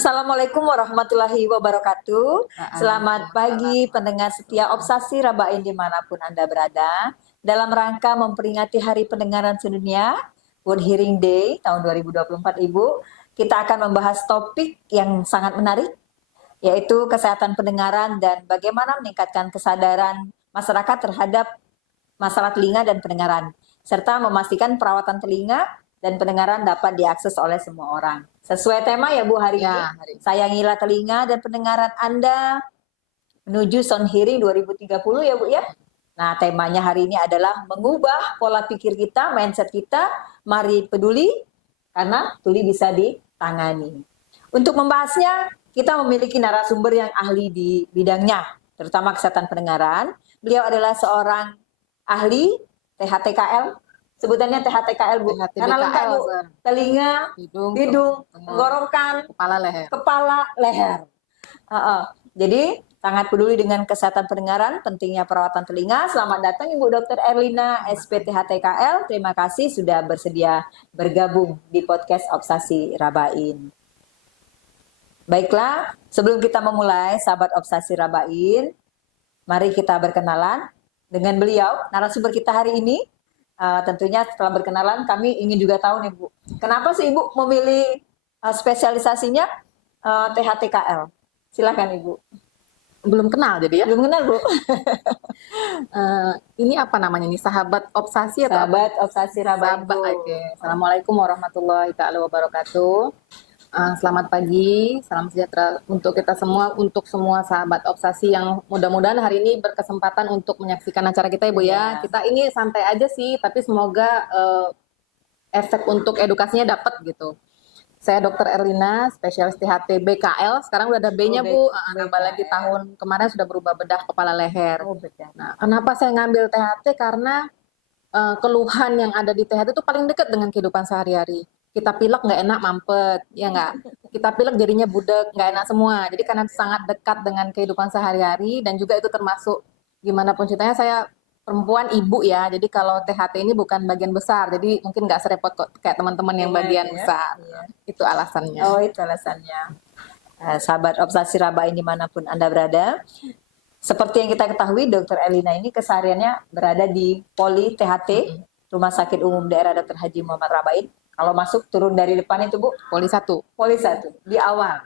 Assalamualaikum warahmatullahi wabarakatuh. Selamat pagi Waalaikumsalam pendengar setia warahmatullahi. Obsasi Rabain dimanapun Anda berada. Dalam rangka memperingati Hari Pendengaran Sedunia, World Hearing Day tahun 2024 Ibu, kita akan membahas topik yang sangat menarik, yaitu kesehatan pendengaran dan bagaimana meningkatkan kesadaran masyarakat terhadap masalah telinga dan pendengaran, serta memastikan perawatan telinga dan pendengaran dapat diakses oleh semua orang. Sesuai tema ya Bu hari ini, sayangilah telinga dan pendengaran Anda menuju Sound Hearing 2030 ya Bu ya. Nah, temanya hari ini adalah mengubah pola pikir kita, mindset kita. Mari peduli karena tuli bisa ditangani. Untuk membahasnya, kita memiliki narasumber yang ahli di bidangnya, terutama kesehatan pendengaran. Beliau adalah seorang ahli THTKL, sebutannya THTKL Bu, karena lengkap Bu, telinga, hidung, tenggorokan, kepala, leher. Jadi sangat peduli dengan kesehatan pendengaran, pentingnya perawatan telinga. Selamat datang Ibu Dr. Erlina, SPTHTKL. Terima kasih sudah bersedia bergabung di podcast Obsasi Rabain. Baiklah, sebelum kita memulai sahabat Obsasi Rabain, mari kita berkenalan dengan beliau, narasumber kita hari ini. Tentunya setelah berkenalan, kami ingin juga tahu nih Bu, kenapa sih Ibu memilih spesialisasinya THTKL? Silakan Ibu. Belum kenal jadi ya? Belum kenal Bu. Ini apa namanya nih? Sahabat Obsasi atau Sahabat Obsasi Rabain. Oke. Assalamualaikum warahmatullahi wabarakatuh. Selamat pagi, salam sejahtera untuk kita semua, untuk semua sahabat Obsasi yang mudah-mudahan hari ini berkesempatan untuk menyaksikan acara kita Ibu ya. Kita ini santai aja sih, tapi semoga efek untuk edukasinya dapat gitu. Saya Dr. Erlina, spesialis THT BKL. Sekarang udah ada B-nya Bu. Nambah lagi tahun kemarin sudah berubah bedah kepala leher. Nah, kenapa saya ngambil THT? Karena keluhan yang ada di THT itu paling dekat dengan kehidupan sehari-hari. Kita pilek nggak enak mampet, ya nggak? Kita pilek jadinya budek, nggak enak semua. Jadi karena sangat dekat dengan kehidupan sehari-hari dan juga itu termasuk gimana pun ceritanya saya perempuan ibu ya. Jadi kalau THT ini bukan bagian besar, jadi mungkin nggak serepot kok kayak teman-teman yang bagian besar. Itu alasannya. Oh, itu alasannya. Sahabat Obsasi Rabain dimanapun Anda berada. Seperti yang kita ketahui, Dr. Erlina ini kesehariannya berada di Poli THT, Rumah Sakit Umum Daerah Dr. Haji Muhammad Rabain. Kalau masuk turun dari depan itu Bu, Poli 1. Poli 1 di awal.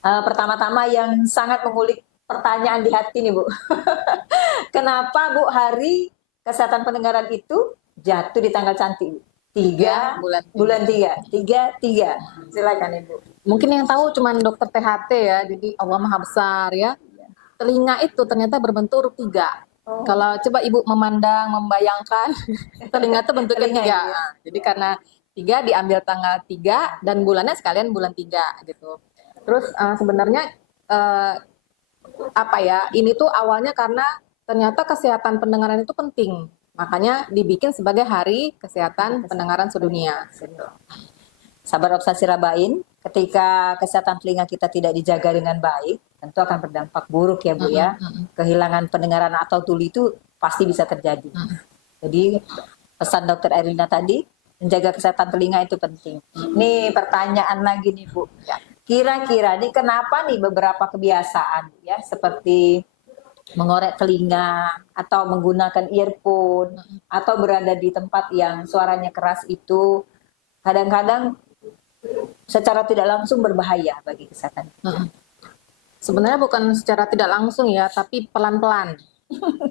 Pertama-tama yang sangat mengulik pertanyaan di hati nih Bu. Kenapa Bu hari kesehatan pendengaran itu jatuh di tanggal cantik Bu? 3 bulan 3. Silakan Ibu. Mungkin yang tahu cuman dokter THT ya, jadi Allah Maha Besar ya. Telinga itu ternyata berbentuk huruf 3. Kalau coba Ibu memandang, membayangkan, telinga itu bentuknya 3. Jadi karena 3 diambil tanggal 3 dan bulannya sekalian bulan 3 gitu. Terus sebenarnya ini tuh awalnya karena ternyata kesehatan pendengaran itu penting. Makanya dibikin sebagai Hari Kesehatan Pendengaran Sedunia. Sahabat Obsasi Rabain, ketika kesehatan telinga kita tidak dijaga dengan baik, tentu akan berdampak buruk ya Bu ya. Kehilangan pendengaran atau tuli itu pasti bisa terjadi. Jadi pesan Dr. Erlina tadi, menjaga kesehatan telinga itu penting. Nih pertanyaan lagi nih Bu. Kira-kira nih kenapa nih beberapa kebiasaan ya seperti mengorek telinga atau menggunakan earphone atau berada di tempat yang suaranya keras itu kadang-kadang secara tidak langsung berbahaya bagi kesehatan. Sebenarnya bukan secara tidak langsung ya, tapi pelan-pelan.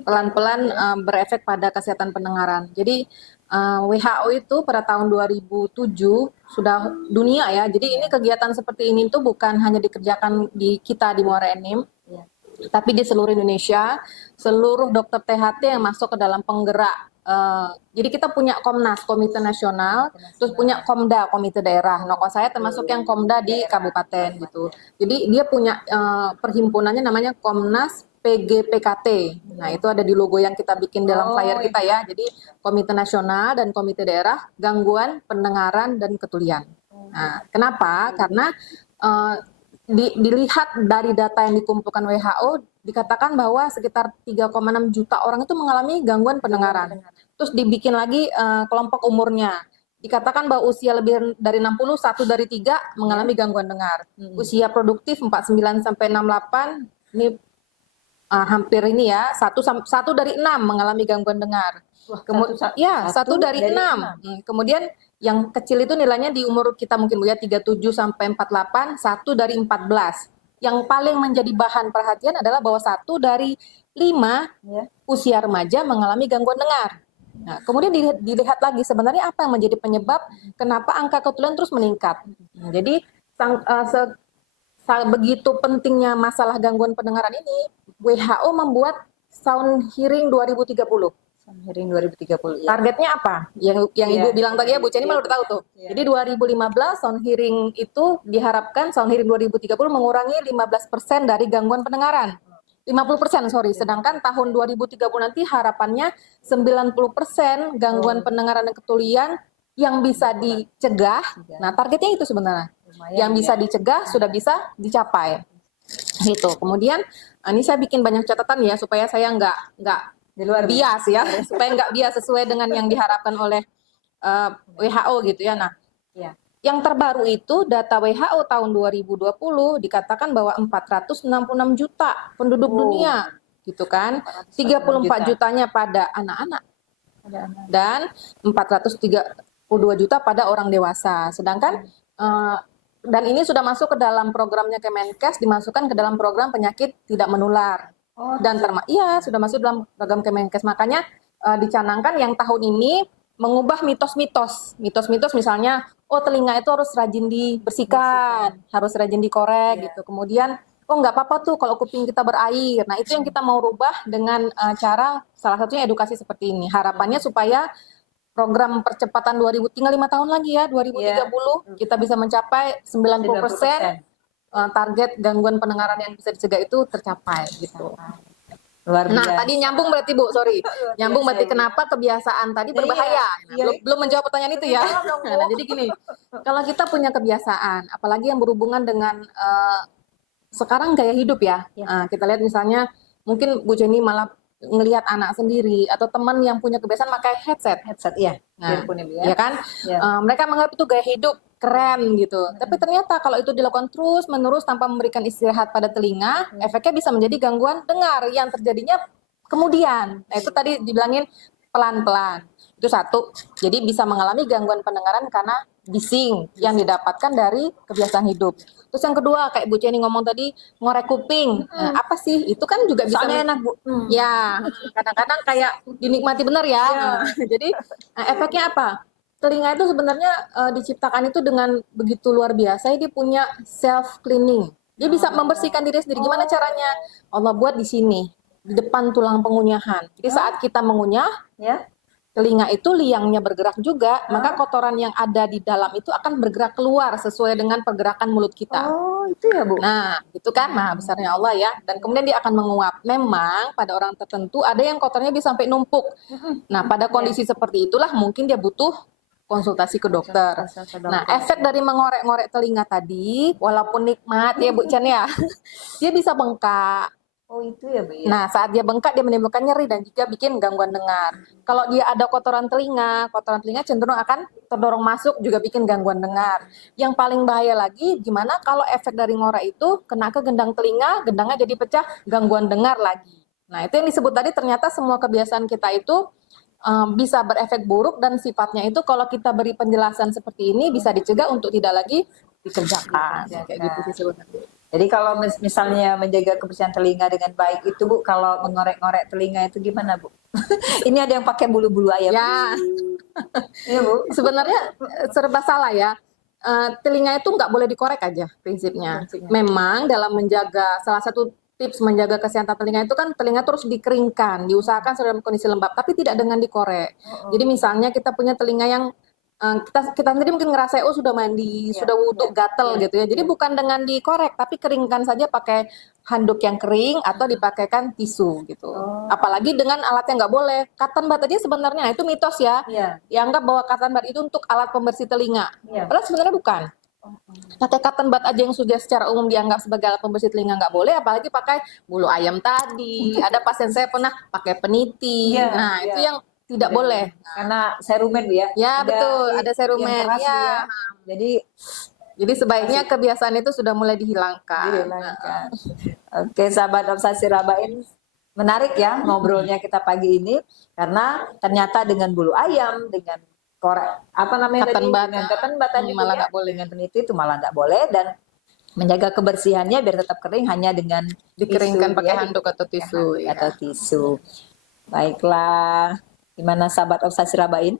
Pelan-pelan berefek pada kesehatan pendengaran. Jadi WHO itu pada tahun 2007 sudah dunia ya. Jadi ini kegiatan seperti ini tuh bukan hanya dikerjakan di kita di Muara Enim, tapi di seluruh Indonesia, seluruh dokter THT yang masuk ke dalam penggerak. Jadi kita punya Komnas, Komite Nasional, terus punya Komda, Komite Daerah. Nah, kalau saya termasuk yang Komda di kabupaten gitu. Jadi dia punya perhimpunannya namanya Komnas PGPKT. Nah, itu ada di logo yang kita bikin dalam flyer kita ya. Jadi Komite Nasional dan Komite Daerah Gangguan Pendengaran dan Ketulian. Nah, kenapa? Karena dilihat dari data yang dikumpulkan WHO, dikatakan bahwa sekitar 3,6 juta orang itu mengalami gangguan pendengaran. Terus dibikin lagi kelompok umurnya. dikatakan bahwa usia lebih dari 60, 1 dari 3 mengalami gangguan dengar. Usia produktif 49 sampai 68 ini hampir ini ya, 1 dari 6 mengalami gangguan dengar. Wah, Ya, 1 dari 6. 6. Kemudian yang kecil itu nilainya di umur kita mungkin Bu ya, 37 sampai 48, 1 dari 14. Yang paling menjadi bahan perhatian adalah bahwa 1 dari 5 Ya. usia remaja mengalami gangguan dengar. Nah, kemudian dilihat lagi sebenarnya apa yang menjadi penyebab kenapa angka keturunan terus meningkat. Nah, jadi begitu pentingnya masalah gangguan pendengaran ini, WHO membuat Sound Hearing 2030. Sound Hearing 2030. Ya. Targetnya apa? Yang Ibu bilang tadi ya, Bu Ceni malah udah tahu tuh. Ya. Jadi 2015 Sound Hearing itu diharapkan Sound Hearing 2030 mengurangi 15% dari gangguan pendengaran. 50%, sorry. Sedangkan tahun 2030 nanti harapannya 90% gangguan pendengaran dan ketulian yang bisa dicegah. Nah, targetnya itu sebenarnya. Yang bisa dicegah sudah bisa dicapai. Gitu. Kemudian ini saya bikin banyak catatan ya supaya saya nggak bias ya, supaya nggak bias sesuai dengan yang diharapkan oleh WHO gitu ya. Nah, yang terbaru itu data WHO tahun 2020 dikatakan bahwa 466 juta penduduk dunia gitu kan. 34 jutanya pada anak-anak dan 432 juta pada orang dewasa. Sedangkan dan ini sudah masuk ke dalam programnya Kemenkes, dimasukkan ke dalam program penyakit tidak menular. Dan sudah masuk dalam program Kemenkes. Makanya dicanangkan yang tahun ini mengubah mitos-mitos. Mitos-mitos misalnya, telinga itu harus rajin dibersihkan, harus rajin dikorek gitu. Kemudian, nggak apa-apa tuh kalau kuping kita berair. Nah, itu yang kita mau rubah dengan cara salah satunya edukasi seperti ini. Harapannya supaya program percepatan tinggal 5 tahun lagi ya, 2030 kita bisa mencapai 90% target gangguan pendengaran yang bisa dicegah itu tercapai gitu. Luar biasa. Nah, tadi nyambung berarti Bu, sorry. Nyambung berarti kenapa kebiasaan tadi berbahaya. Belum menjawab pertanyaan itu ya. Nah, jadi gini, kalau kita punya kebiasaan, apalagi yang berhubungan dengan sekarang gaya hidup ya. Kita lihat misalnya mungkin Bu Jenny malah ngelihat anak sendiri atau teman yang punya kebiasaan pakai headset ya. Nah, ya kan? Mereka menganggap itu gaya hidup keren gitu. Tapi ternyata kalau itu dilakukan terus-menerus tanpa memberikan istirahat pada telinga, efeknya bisa menjadi gangguan dengar yang terjadinya kemudian. Nah, itu tadi dibilangin pelan-pelan. Itu satu. Jadi bisa mengalami gangguan pendengaran karena bising yang didapatkan dari kebiasaan hidup. Terus yang kedua, kayak Bu Jenny ngomong tadi, ngorek kuping. Nah, apa sih? Itu kan juga bisa enak, Bu. Ya, kadang-kadang kayak dinikmati benar ya. Jadi efeknya apa? Telinga itu sebenarnya diciptakan itu dengan begitu luar biasa. Dia punya self cleaning. Dia bisa membersihkan diri sendiri. Gimana caranya? Allah buat di sini, di depan tulang pengunyahan. Jadi saat kita mengunyah, telinga itu liangnya bergerak juga, maka kotoran yang ada di dalam itu akan bergerak keluar sesuai dengan pergerakan mulut kita. Oh, itu ya, Bu. Nah, itu kan maha besarnya Allah ya. Dan kemudian dia akan menguap. Memang pada orang tertentu ada yang kotornya bisa sampai numpuk. Nah, pada kondisi seperti itulah mungkin dia butuh konsultasi ke dokter. Nah, efek dari mengorek-ngorek telinga tadi, walaupun nikmat ya Bu Chan ya, dia bisa bengkak. Oh, itu ya, Bu ya. Nah, saat dia bengkak dia menimbulkan nyeri dan juga bikin gangguan dengar. Kalau dia ada kotoran telinga cenderung akan terdorong masuk juga bikin gangguan dengar. Yang paling bahaya lagi gimana kalau efek dari ngorek itu kena ke gendang telinga, gendangnya jadi pecah, gangguan dengar lagi. Nah, itu yang disebut tadi ternyata semua kebiasaan kita itu bisa berefek buruk dan sifatnya itu kalau kita beri penjelasan seperti ini bisa dicegah untuk tidak lagi dikerjakan. Kayak gitu sih sebenarnya. Jadi kalau misalnya menjaga kebersihan telinga dengan baik itu, Bu, kalau mengorek-ngorek telinga itu gimana, Bu? Ini ada yang pakai bulu-bulu ayam. Ya, Iya, Bu. sebenarnya serba salah ya. Telinga itu nggak boleh dikorek aja prinsipnya. Memang dalam menjaga, salah satu tips menjaga kesehatan telinga itu kan telinga terus dikeringkan, diusahakan dalam kondisi lembab, tapi tidak dengan dikorek. Jadi misalnya kita punya telinga yang kita sendiri mungkin ngerasa sudah mandi, sudah wudhu, gatel gitu ya. Jadi bukan dengan dikorek, tapi keringkan saja pakai handuk yang kering atau dipakaikan tisu gitu. Apalagi dengan alat yang nggak boleh. Cotton bud aja sebenarnya, nah itu mitos ya. Dianggap bahwa cotton bud itu untuk alat pembersih telinga. Padahal sebenarnya bukan. Pakai cotton bud aja yang sudah secara umum dianggap sebagai alat pembersih telinga nggak boleh, apalagi pakai bulu ayam tadi. Ada pasien saya pernah pakai peniti. Nah, itu yang tidak boleh. Karena serumen Bu ya. Ya betul, ada serumen. Yang keras Bu Ya. ya. Jadi sebaiknya kebiasaan itu sudah mulai dihilangkan. dihilangkan. Oke, sahabat Obsasi Rabain, menarik ya ngobrolnya kita pagi ini karena ternyata dengan bulu ayam, dengan korek apa namanya tadi, Ketenbat. dengan ketenbat tadi Malah Bu, nggak boleh. dengan peniti itu malah nggak boleh, dan menjaga kebersihannya biar tetap kering hanya dengan Dikeringkan tisu, pakai ya, handuk atau tisu. Ya. atau tisu. Baiklah, gimana sahabat Obsasi Rabain?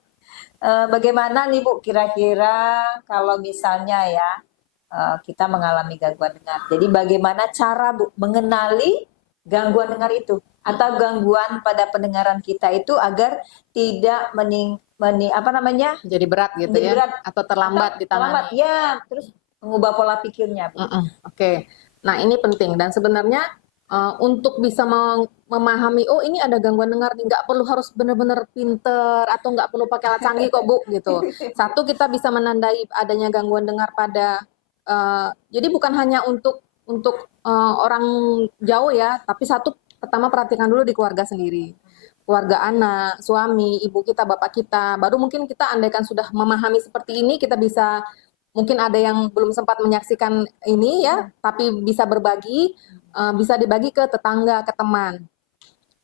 Bagaimana nih Bu kira-kira kalau misalnya ya kita mengalami gangguan dengar. Jadi bagaimana cara Bu mengenali gangguan dengar itu atau gangguan pada pendengaran kita itu agar tidak Jadi berat gitu Jadi ya, berat. atau terlambat ditangani. terlambat ya, terus mengubah pola pikirnya Bu. Oke. Nah ini penting, dan sebenarnya untuk bisa memahami, oh ini ada gangguan dengar nih, nggak perlu harus benar-benar pinter atau nggak perlu pakai alat canggih kok Bu gitu. Satu, kita bisa menandai adanya gangguan dengar pada jadi bukan hanya untuk orang jauh ya, tapi satu, pertama perhatikan dulu di keluarga sendiri, keluarga anak, suami, ibu kita, bapak kita. Baru mungkin kita andaikan sudah memahami seperti ini, kita bisa, mungkin ada yang belum sempat menyaksikan ini ya, tapi bisa berbagi, bisa dibagi ke tetangga, ke teman.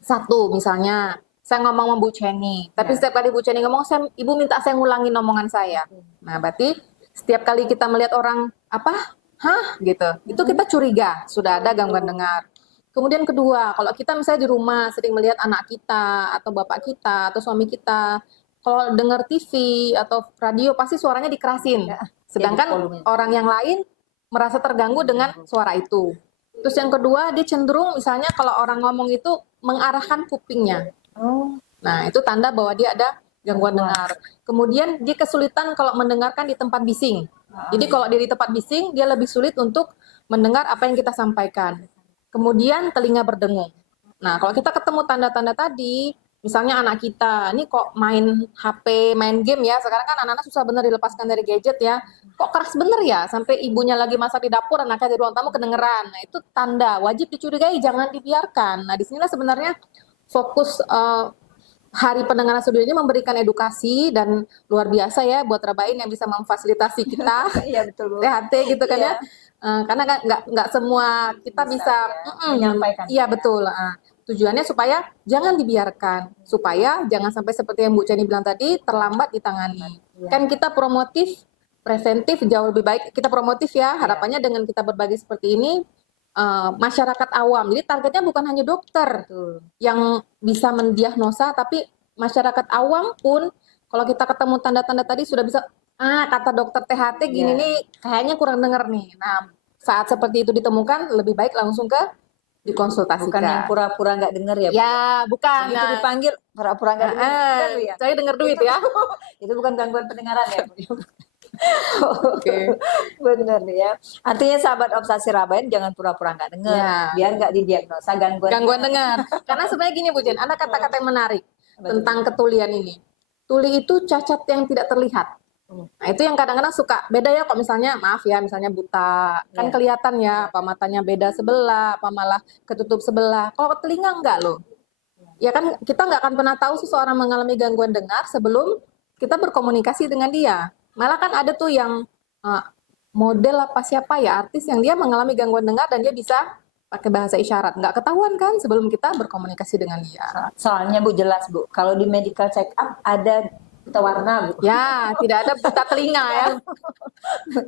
Satu, misalnya saya ngomong sama Bu Ceni, tapi setiap kali Bu Ceni ngomong, Ibu minta saya ngulangin omongan saya. Nah, berarti setiap kali kita melihat orang apa, hah, gitu, itu kita curiga sudah ada gangguan dengar. Kemudian kedua, kalau kita misalnya di rumah sering melihat anak kita atau bapak kita atau suami kita, kalau dengar TV atau radio pasti suaranya dikerasin. Sedangkan orang yang lain merasa terganggu dengan suara itu. Terus yang kedua, dia cenderung misalnya kalau orang ngomong itu mengarahkan kupingnya. Nah, itu tanda bahwa dia ada gangguan dengar. Kemudian dia kesulitan kalau mendengarkan di tempat bising. Jadi kalau dia di tempat bising, dia lebih sulit untuk mendengar apa yang kita sampaikan. Kemudian telinga berdengung. Nah, kalau kita ketemu tanda-tanda tadi, misalnya anak kita, ini kok main HP, main game ya, sekarang kan anak-anak susah bener dilepaskan dari gadget ya, kok keras bener ya, sampai ibunya lagi masak di dapur, anaknya di ruang tamu kedengeran. Nah, itu tanda, wajib dicurigai, jangan dibiarkan. Nah, disinilah sebenarnya fokus Hari Pendengaran Sedunia ini memberikan edukasi, dan luar biasa ya buat Rabain yang bisa memfasilitasi kita. Iya betul Bu. THT gitu kan ya. Karena kan nggak semua kita bisa menyampaikan. Iya betul. Tujuannya supaya jangan dibiarkan, supaya jangan sampai seperti yang Bu Ceni bilang tadi, terlambat ditangani. Kan kita promotif, preventif jauh lebih baik. Kita promotif ya, harapannya dengan kita berbagi seperti ini, masyarakat awam. Jadi targetnya bukan hanya dokter yang bisa mendiagnosa, tapi masyarakat awam pun kalau kita ketemu tanda-tanda tadi sudah bisa, kata dokter THT gini nih, kayaknya kurang dengar nih. Nah, saat seperti itu ditemukan, lebih baik langsung ke dikonsultasikan. Bukan yang pura-pura nggak dengar ya Bu? Ya, bukan. Itu dipanggil pura-pura nggak dengar ya? Saya dengar duit ya. Itu bukan gangguan pendengaran ya Bu? Oke. Bener ya. Artinya sahabat Obsasi Rabain jangan pura-pura nggak dengar, biar nggak didiagnosa gangguan dengar. Karena sebenarnya gini Bu Jen, ada kata-kata yang menarik tentang ketulian ini. Tuli itu cacat yang tidak terlihat. Nah, itu yang kadang-kadang suka beda ya, kok misalnya maaf ya, misalnya buta, kan kelihatan ya, apa matanya beda sebelah, apa malah ketutup sebelah. Kalau telinga enggak loh. Ya kan kita nggak akan pernah tahu seseorang mengalami gangguan dengar sebelum kita berkomunikasi dengan dia. Malah kan ada tuh yang model apa siapa ya, artis yang dia mengalami gangguan dengar dan dia bisa pakai bahasa isyarat. Nggak ketahuan kan sebelum kita berkomunikasi dengan dia. Soalnya Bu jelas Bu, kalau di medical check up ada buta warna Bu. Ya, tidak ada buta telinga ya.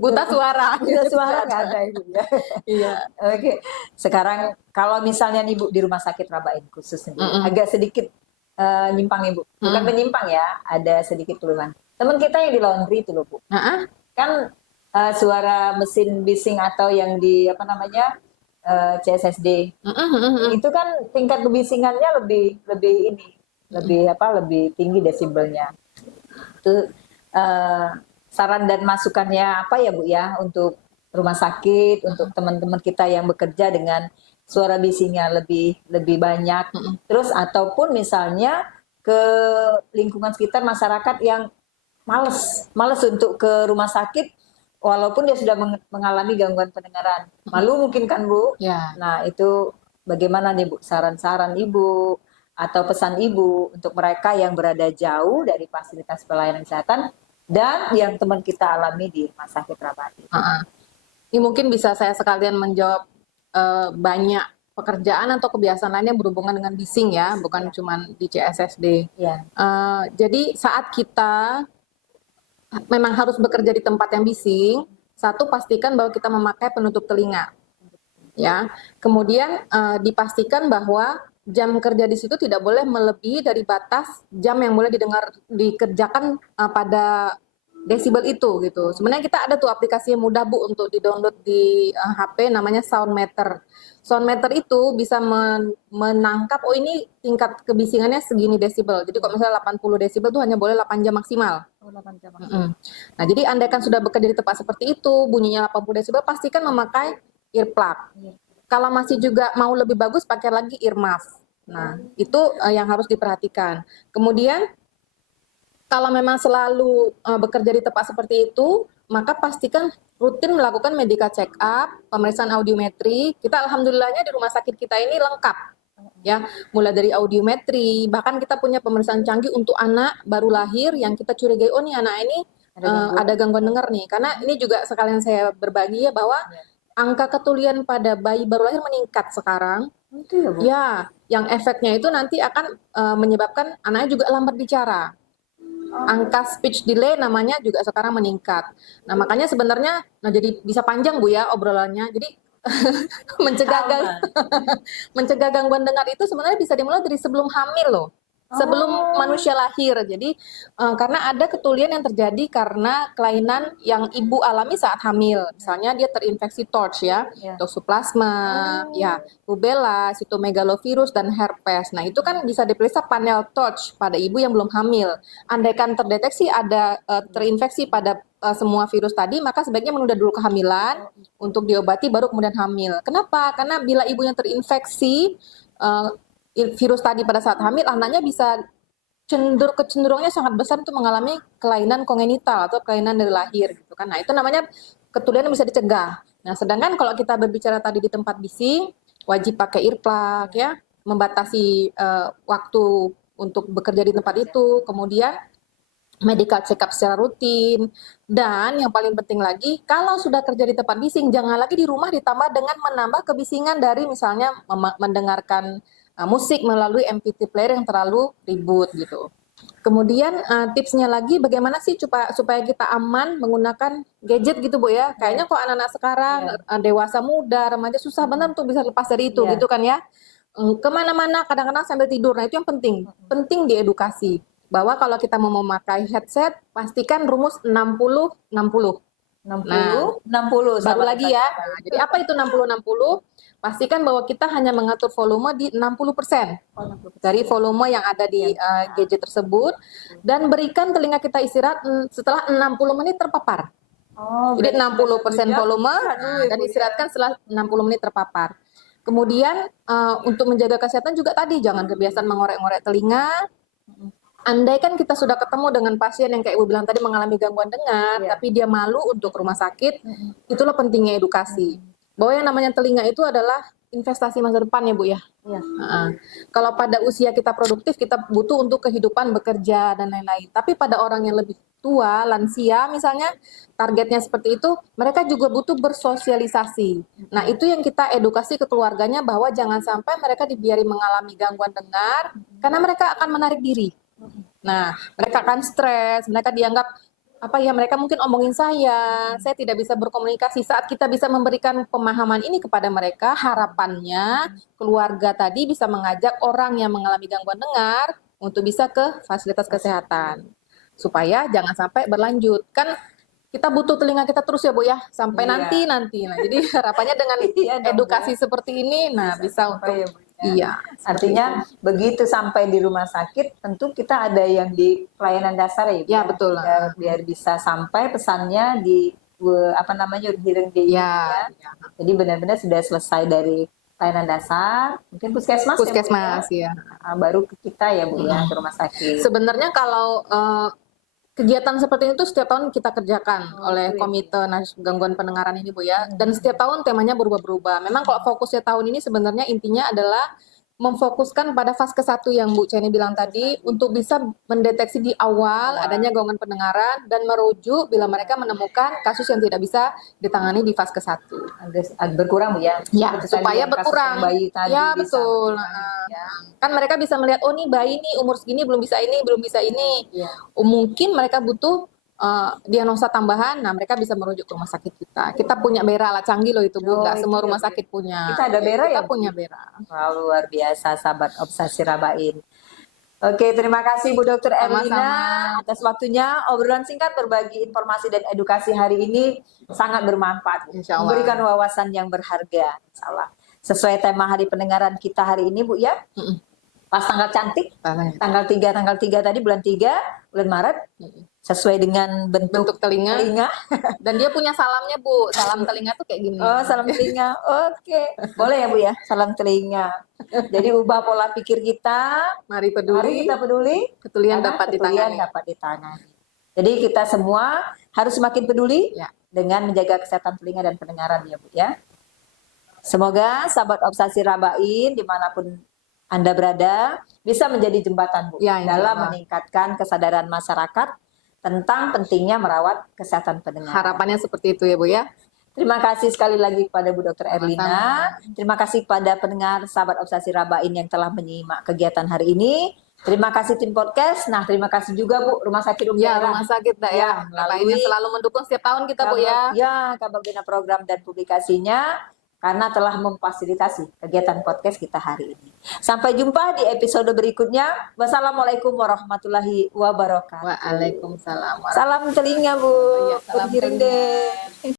Buta suara. Buta suara nggak ada Ibu ya. Iya. Oke. Sekarang kalau misalnya nih Bu di rumah sakit Rabain khusus nih, agak sedikit nyimpang Ibu. Bukan menyimpang ya, ada sedikit keluhan. Teman kita yang di laundry itu loh Bu. Kan suara mesin bising atau yang di CSSD. Itu kan tingkat kebisingannya lebih tinggi desibelnya. Itu saran dan masukannya apa ya Bu ya untuk rumah sakit, untuk teman-teman kita yang bekerja dengan suara bisingnya lebih banyak. Terus ataupun misalnya ke lingkungan sekitar masyarakat yang males untuk ke rumah sakit walaupun dia sudah mengalami gangguan pendengaran. Malu mungkin kan Bu? Ya. Nah, itu bagaimana nih Bu saran-saran Ibu atau pesan Ibu untuk mereka yang berada jauh dari fasilitas pelayanan kesehatan dan yang teman kita alami di Rumah Sakit Ramadi? Ini mungkin bisa saya sekalian menjawab banyak pekerjaan atau kebiasaan lain yang berhubungan dengan bising ya, bukan cuma di CSSD. Ya. Jadi saat kita memang harus bekerja di tempat yang bising, satu pastikan bahwa kita memakai penutup telinga, ya. Kemudian dipastikan bahwa jam kerja di situ tidak boleh melebihi dari batas jam yang boleh dikerjakan pada desibel itu gitu. Sebenarnya kita ada tuh aplikasi yang mudah Bu untuk di-download di HP namanya Soundmeter. Soundmeter itu bisa menangkap oh ini tingkat kebisingannya segini desibel. Jadi kalau misalnya 80 desibel itu hanya boleh 8 jam maksimal. Oh, 8 jam. Nah, jadi andaikan sudah bekerja di tempat seperti itu, bunyinya 80 desibel, pastikan memakai earplug. Kalau masih juga mau lebih bagus, pakai lagi earmuff. Nah, itu yang harus diperhatikan. Kemudian kalau memang selalu bekerja di tempat seperti itu, maka pastikan rutin melakukan medical check up, pemeriksaan audiometri. Kita alhamdulillahnya di rumah sakit kita ini lengkap, ya. Mulai dari audiometri, bahkan kita punya pemeriksaan canggih untuk anak baru lahir yang kita curigai, oh nih anak ini ada gangguan dengar nih. Karena ini juga sekalian saya berbagi ya bahwa angka ketulian pada bayi baru lahir meningkat sekarang. Itu ya, Bu? Ya, yang efeknya itu nanti akan menyebabkan anaknya juga lambat bicara. Angka speech delay namanya juga sekarang meningkat. Nah, makanya sebenarnya jadi bisa panjang Bu ya obrolannya. Jadi mencegah gangguan dengar itu sebenarnya bisa dimulai dari sebelum hamil loh. Sebelum manusia lahir. Jadi karena ada ketulian yang terjadi karena kelainan yang ibu alami saat hamil. Misalnya dia terinfeksi TORCH ya, toxoplasma, ya, rubella, sitomegalovirus dan herpes. Nah, itu kan bisa diperiksa panel TORCH pada ibu yang belum hamil. Andaikan terdeteksi ada terinfeksi pada semua virus tadi, maka sebaiknya menunda dulu kehamilan untuk diobati baru kemudian hamil. Kenapa? Karena bila ibunya terinfeksi virus tadi pada saat hamil, anaknya bisa kecenderungannya sangat besar untuk mengalami kelainan kongenital atau kelainan dari lahir gitu kan. Nah, itu namanya ketulian yang bisa dicegah. Nah, sedangkan kalau kita berbicara tadi di tempat bising, wajib pakai earplug ya, membatasi waktu untuk bekerja di tempat itu, kemudian medical check up secara rutin, dan yang paling penting lagi, kalau sudah kerja di tempat bising, jangan lagi di rumah ditambah dengan menambah kebisingan dari misalnya mendengarkan musik melalui MP3 player yang terlalu ribut gitu. Kemudian tipsnya lagi bagaimana sih supaya kita aman menggunakan gadget gitu Bu ya. Kayaknya kok anak-anak sekarang dewasa muda, remaja susah benar tuh bisa lepas dari itu gitu kan ya. Kemana-mana kadang-kadang sambil tidur. Nah itu yang penting diedukasi. Bahwa kalau kita mau memakai headset, pastikan rumus 60-60. 60, 60. Baru lagi ya. Nah, jadi apa itu 60-60? Pastikan bahwa kita hanya mengatur volume di 60% dari volume yang ada di gadget tersebut, dan berikan telinga kita istirahat setelah 60 menit terpapar. Jadi 60% volume dan istirahatkan setelah 60 menit terpapar. Kemudian untuk menjaga kesehatan juga tadi jangan kebiasaan mengorek-ngorek telinga. Andai kan kita sudah ketemu dengan pasien yang kayak Ibu bilang tadi mengalami gangguan dengar, tapi dia malu untuk rumah sakit, itulah pentingnya edukasi. Bahwa yang namanya telinga itu adalah investasi masa depan ya Bu ya. Kalau pada usia kita produktif, kita butuh untuk kehidupan bekerja dan lain-lain. Tapi pada orang yang lebih tua, lansia misalnya, targetnya seperti itu, mereka juga butuh bersosialisasi. Nah itu yang kita edukasi ke keluarganya bahwa jangan sampai mereka dibiari mengalami gangguan dengar, karena mereka akan menarik diri. Nah, mereka akan stres, mereka dianggap mereka mungkin omongin saya tidak bisa berkomunikasi. Saat kita bisa memberikan pemahaman ini kepada mereka, harapannya keluarga tadi bisa mengajak orang yang mengalami gangguan dengar untuk bisa ke fasilitas kesehatan. Supaya jangan sampai berlanjut. Kan kita butuh telinga kita terus ya Bu ya, sampai nanti. Nah, jadi harapannya dengan edukasi seperti ini, bisa untuk artinya begitu sampai di rumah sakit, tentu kita ada yang di pelayanan dasar ya, ya betul. Biar bisa sampai pesannya di hearing day ya. Jadi benar-benar sudah selesai dari pelayanan dasar, mungkin puskesmas ya. Baru ke kita ya Bu ya, ke rumah sakit. Sebenarnya kalau kegiatan seperti itu setiap tahun kita kerjakan oleh Komite Gangguan Pendengaran ini Bu ya. Dan setiap tahun temanya berubah-ubah. Memang kalau fokusnya tahun ini sebenarnya intinya adalah memfokuskan pada fase ke-1 yang Bu Ceni bilang tadi untuk bisa mendeteksi di awal adanya gangguan pendengaran dan merujuk bila mereka menemukan kasus yang tidak bisa ditangani di fase ke-1. Berkurang Bu ya. Ya, Seperti tadi supaya yang kasus berkurang. yang bayi tadi Ya, bisa betul. berkurang, ya. Kan mereka bisa melihat, oh nih bayi nih umur segini belum bisa ini, belum bisa ini. Iya. Mungkin mereka butuh diagnosa tambahan, nah mereka bisa merujuk ke rumah sakit kita. Kita punya BERA lah, canggih loh itu Bu, Oh, nggak itu semua ya, rumah Bu. sakit punya. Kita ada BERA ya, Kita Bu? punya BERA. Wah, luar biasa sahabat Obsasi Rabain. Oke, terima kasih Bu Dr. Erlina Sama-sama. atas waktunya. Obrolan singkat berbagi informasi dan edukasi hari ini sangat bermanfaat, Bu. Insya Allah. Memberikan wawasan yang berharga, insya Allah. Sesuai tema hari pendengaran kita hari ini, Bu ya. Pas tanggal cantik, tanggal 3 tadi bulan 3, bulan Maret, sesuai dengan bentuk telinga. Dan dia punya salamnya Bu, salam telinga tuh kayak gini. Oh, salam telinga. Oke. Boleh ya Bu ya, salam telinga. Jadi ubah pola pikir kita. Mari peduli. Mari kita peduli. Ketulian Karena dapat ketulian ditangani. dapat ditangani. Jadi kita semua harus semakin peduli Ya. dengan menjaga kesehatan telinga dan pendengaran ya Bu ya. Semoga sahabat Obsasi Rabain dimanapun Anda berada bisa menjadi jembatan Bu Ya, insya dalam Allah. meningkatkan kesadaran masyarakat tentang pentingnya merawat kesehatan pendengaran. Harapannya seperti itu ya Bu ya. Terima kasih sekali lagi kepada Bu Dr. Erlina. Terima kasih kepada pendengar sahabat Obsasi Rabain yang telah menyimak kegiatan hari ini. Terima kasih tim podcast. Nah, terima kasih juga Bu Rumah Sakit Umi Ya, Daerah. rumah sakit Dak ya. melalui Lainnya selalu mendukung setiap tahun kita Bu ya. Ya, Kabag Bina Program dan Publikasinya karena telah memfasilitasi kegiatan podcast kita hari ini. Sampai jumpa di episode berikutnya. Wassalamualaikum warahmatullahi wabarakatuh. Waalaikumsalam. Salam telinga Bu. Ya, salam Penggiring telinga. deh.